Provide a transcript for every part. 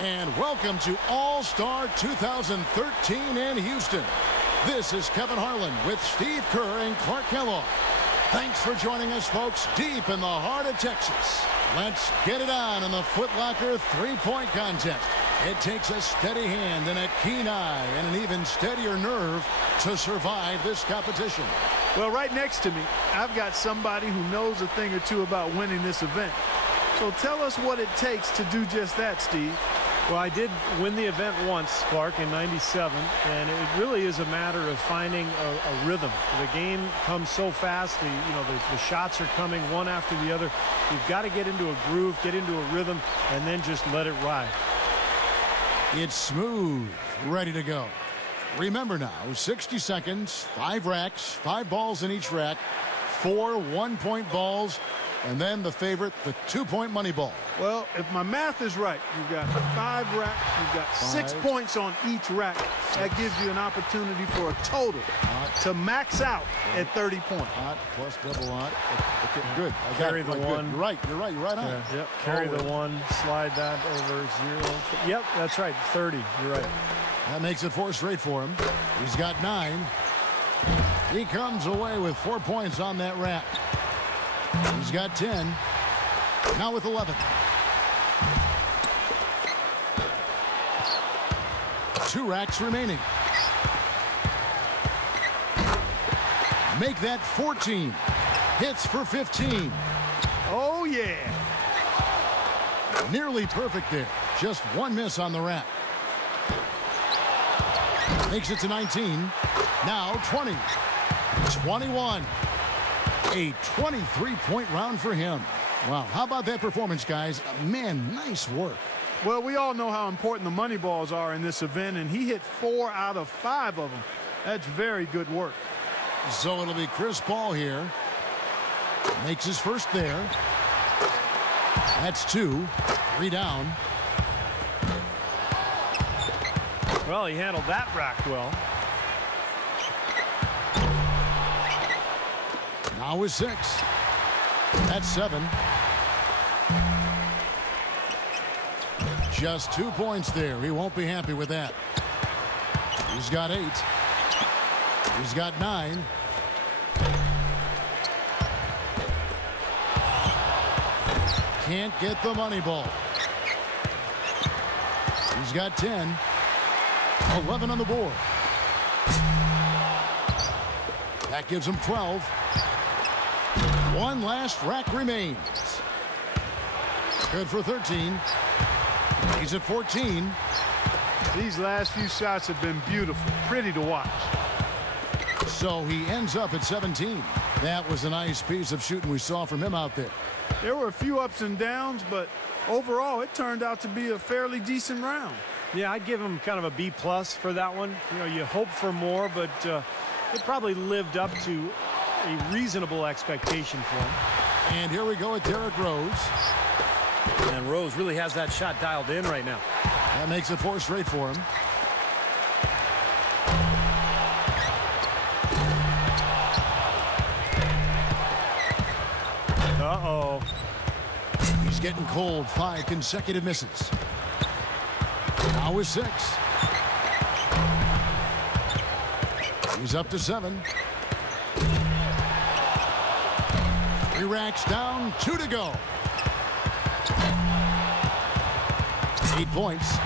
And welcome to All-Star 2013 in Houston. This is Kevin Harlan with Steve Kerr and Clark Kellogg. Thanks for joining us, folks, deep in the heart of Texas. Let's get it on in the Foot Locker three-point contest. It takes a steady hand and a keen eye and an even steadier nerve to survive this competition. Well, right next to me, I've got somebody who knows a thing or two about winning this event. So tell us what it takes to do just that, Steve. Well, I did win the event once, Clark, in '97, and it really is a matter of finding a rhythm. The game comes so fast, the shots are coming one after the other. You've got to get into a groove, get into a rhythm, and then just let it ride. It's Smoove, ready to go. Remember now, 60 seconds, 5 racks, 5 balls in each rack, 4 one-point balls, and then the favorite, the 2-point money ball. Well, if my math is right, you've got 5 racks, you've got 6 points on each rack. That gives you an opportunity for a total to max out at 30 points. Hot plus double hot. Okay, good. Carry the one. You're right on. Yeah, yep. Carry the one, slide that over 0. Yep, that's right, 30. You're right. That makes it 4 straight for him. He's got 9. He comes away with 4 points on that rack. He's got 10. Now with 11. 2 racks remaining. Make that 14. Hits for 15. Oh, yeah. Nearly perfect there. Just 1 miss on the rack. Makes it to 19. Now 20. 21. A 23-point round for him. Wow, how about that performance, guys? Man, nice work. Well, we all know how important the money balls are in this event, and he hit 4 out of 5 of them. That's very good work. So it'll be Chris Paul here. Makes his first there. That's 2. 3 down. Well, he handled that rack well. Now with 6. That's 7. Just 2 points there. He won't be happy with that. He's got 8. He's got 9. Can't get the money ball. He's got 10. 11 on the board. That gives him 12. 1 last rack remains. Good for 13. He's at 14. These last few shots have been beautiful. Pretty to watch. So he ends up at 17. That was a nice piece of shooting we saw from him out there. There were a few ups and downs, but overall it turned out to be a fairly decent round. Yeah, I'd give him kind of a B+ for that one. You know, you hope for more, but it probably lived up to a reasonable expectation for him. And here we go with Derick Rose. And Rose really has that shot dialed in right now. That makes it 4 straight for him. Uh-oh. He's getting cold. 5 consecutive misses. Now with 6. He's up to 7. 3 racks down, 2 to go. 8 points.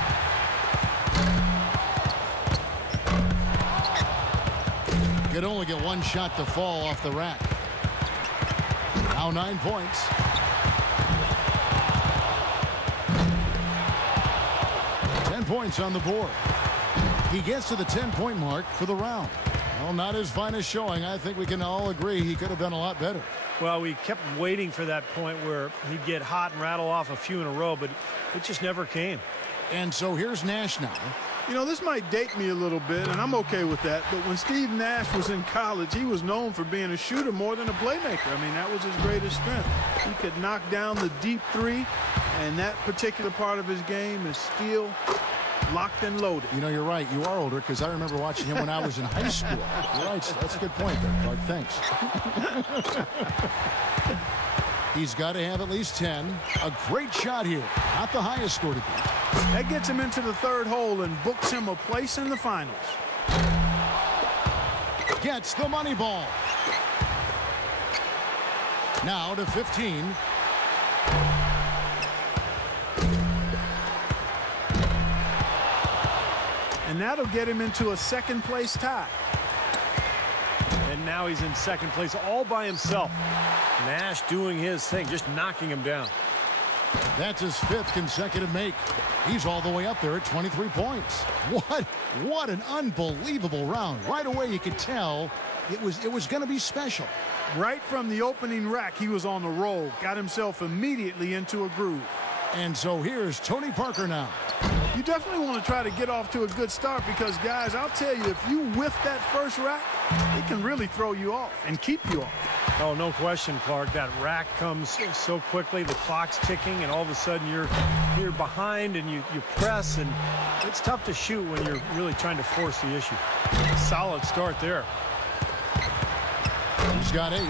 Could only get 1 shot to fall off the rack. Now 9 points. Points on the board. He gets to the 10-point mark for the round. Well, not his finest showing. I think we can all agree he could have done a lot better. Well, we kept waiting for that point where he'd get hot and rattle off a few in a row, but it just never came. And so here's Nash now. You know, this might date me a little bit, and I'm okay with that, but when Steve Nash was in college, he was known for being a shooter more than a playmaker. I mean, that was his greatest strength. He could knock down the deep 3, and that particular part of his game is still locked and loaded. You know, you're right. You are older, because I remember watching him when I was in high school. You're right. That's a good point there, Clark. Thanks. He's got to have at least 10. A great shot here. Not the highest score to beat. That gets him into the third hole and books him a place in the finals. Gets the money ball. Now to 15. And that'll get him into a second place tie. And now he's in second place all by himself. Nash doing his thing, just knocking him down. That's his 5th consecutive make. He's all the way up there at 23 points. What an unbelievable round. Right away you could tell it was going to be special. Right from the opening rack, he was on the roll. Got himself immediately into a groove. And so here's Tony Parker now. You definitely want to try to get off to a good start because, guys, I'll tell you, if you whiff that first rack, it can really throw you off and keep you off. Oh, no question, Clark. That rack comes so quickly, the clock's ticking, and all of a sudden you're behind and you press, and it's tough to shoot when you're really trying to force the issue. Solid start there. He's got 8.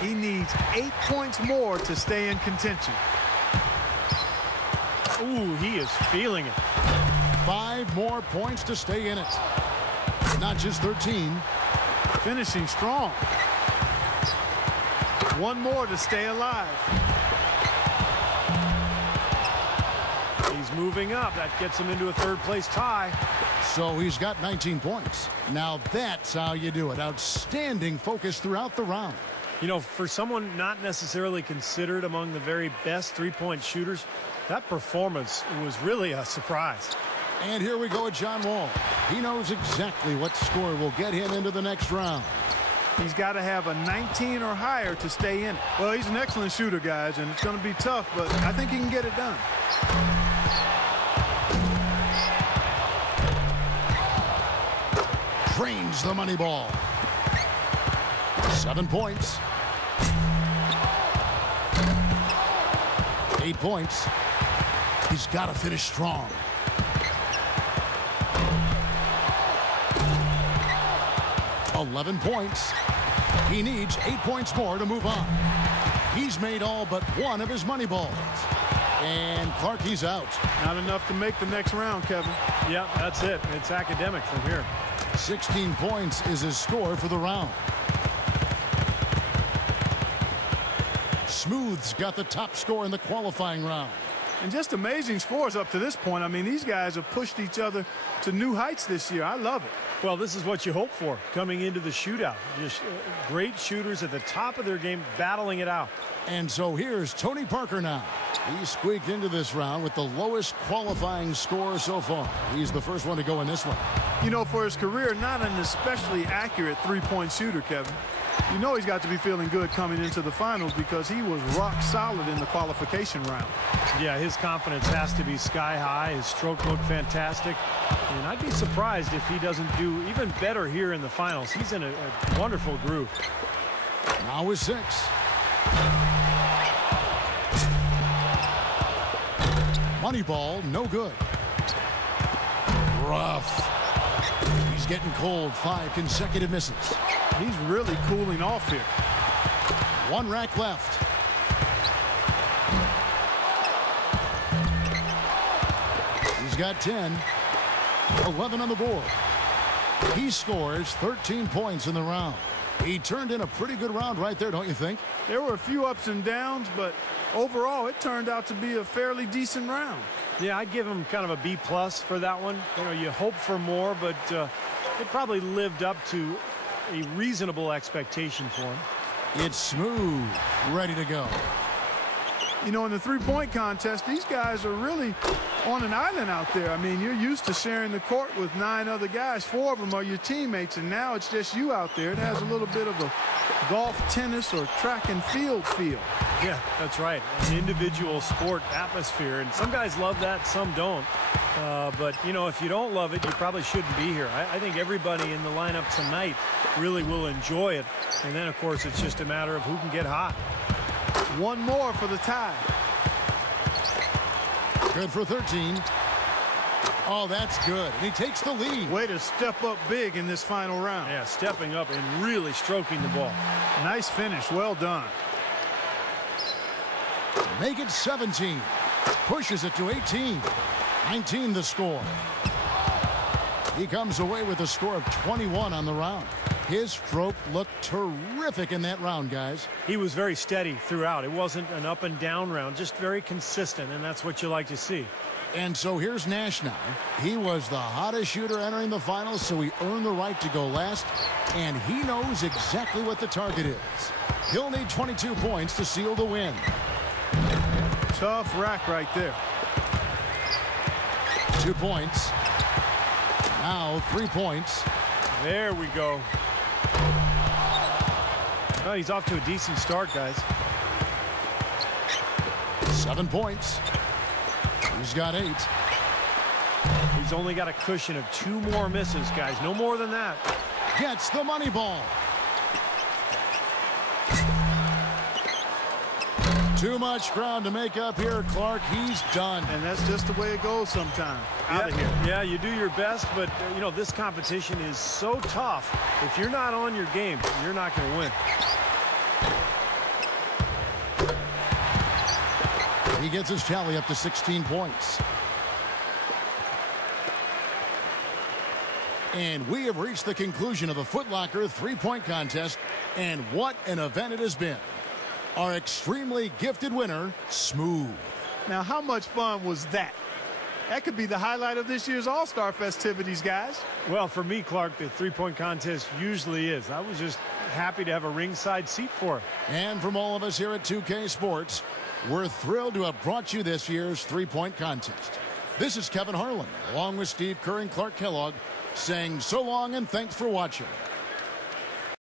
He needs 8 points more to stay in contention. Ooh, he is feeling it. 5 more points to stay in it. Not just 13. Finishing strong. 1 more to stay alive. He's moving up. That gets him into a third place tie. So he's got 19 points. Now that's how you do it. Outstanding focus throughout the round. You know, for someone not necessarily considered among the very best three-point shooters, that performance was really a surprise. And here we go at John Wall. He knows exactly what score will get him into the next round. He's got to have a 19 or higher to stay in it. Well, he's an excellent shooter, guys, and it's going to be tough, but I think he can get it done. Drains the money ball. 7 points. 8 points. He's got to finish strong. 11 points. He needs 8 points more to move on. He's made all but one of his money balls. And Clark, he's out. Not enough to make the next round, Kevin. Yeah, that's it. It's academic from here. 16 points is his score for the round. Smoove's got the top score in the qualifying round. And just amazing scores up to this point. I mean, these guys have pushed each other to new heights this year. I love it. Well, this is what you hope for coming into the shootout. Just great shooters at the top of their game, battling it out. And so here's Tony Parker now. He squeaked into this round with the lowest qualifying score so far. He's the first one to go in this one. You know, for his career, not an especially accurate three-point shooter, Kevin. You know he's got to be feeling good coming into the finals because he was rock solid in the qualification round. Yeah, his confidence has to be sky high. His stroke looked fantastic. And I'd be surprised if he doesn't do even better here in the finals. He's in a wonderful groove. Now with 6. Money ball, no good. Rough. He's getting cold. 5 consecutive misses. He's really cooling off here. 1 rack left. He's got 10. 11 on the board. He scores 13 points in the round. He turned in a pretty good round right there, don't you think? There were a few ups and downs, but overall it turned out to be a fairly decent round. Yeah, I'd give him kind of a B+ for that one. You know, you hope for more, but it probably lived up to a reasonable expectation for him. It's Smoove, ready to go. You know, in the three-point contest, these guys are really on an island out there. I mean, you're used to sharing the court with 9 other guys. 4 of them are your teammates, and now it's just you out there. It has a little bit of a golf, tennis, or track and field feel. Yeah, that's right. An individual sport atmosphere, and some guys love that, some don't. But, you know, if you don't love it, you probably shouldn't be here. I think everybody in the lineup tonight really will enjoy it. And then, of course, it's just a matter of who can get hot. 1 more for the tie. Good for 13. Oh, that's good. And he takes the lead. Way to step up big in this final round. Yeah, stepping up and really stroking the ball. Nice finish. Well done. Make it 17. Pushes it to 18. 19 the score. He comes away with a score of 21 on the round. His stroke looked terrific in that round, guys. He was very steady throughout. It wasn't an up and down round, just very consistent, and that's what you like to see. And so here's Nash now. He was the hottest shooter entering the finals, so he earned the right to go last, and he knows exactly what the target is. He'll need 22 points to seal the win. Tough rack right there. 2 points. Now 3 points. There we go. Well, he's off to a decent start, guys. 7 points. He's got 8. He's only got a cushion of 2 more misses, guys. No more than that. Gets the money ball. Too much ground to make up here, Clark. He's done. And that's just the way it goes sometimes. Out of here. Yeah, you do your best, but, you know, this competition is so tough. If you're not on your game, you're not going to win. He gets his tally up to 16 points. And we have reached the conclusion of the Foot Locker three-point contest, and what an event it has been. Our extremely gifted winner, Smoove. Now, how much fun was that? That could be the highlight of this year's All-Star festivities, guys. Well, for me, Clark, the three-point contest usually is. I was just happy to have a ringside seat for it. And from all of us here at 2K Sports, we're thrilled to have brought you this year's three-point contest. This is Kevin Harlan, along with Steve Kerr and Clark Kellogg, saying so long and thanks for watching.